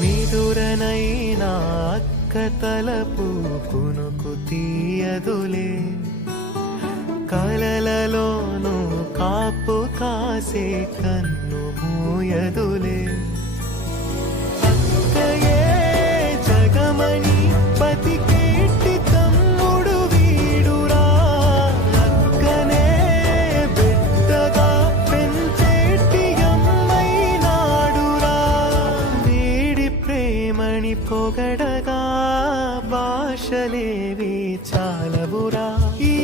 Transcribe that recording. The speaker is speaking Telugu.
నిదురనైనా అక్క తలపు కునుకు తీయదులే, కలలలోనూ కాపు కాసే కన్ను మూయదులే. అక్కయే జగమణి బతికేటి తమ్ముడు వీడురా, అక్కనే బిడ్డగా పెంచేటి అమ్మైనాడురా. వీడి ప్రేమని పొగడగా భాషలేవి చాలవురా. ఈ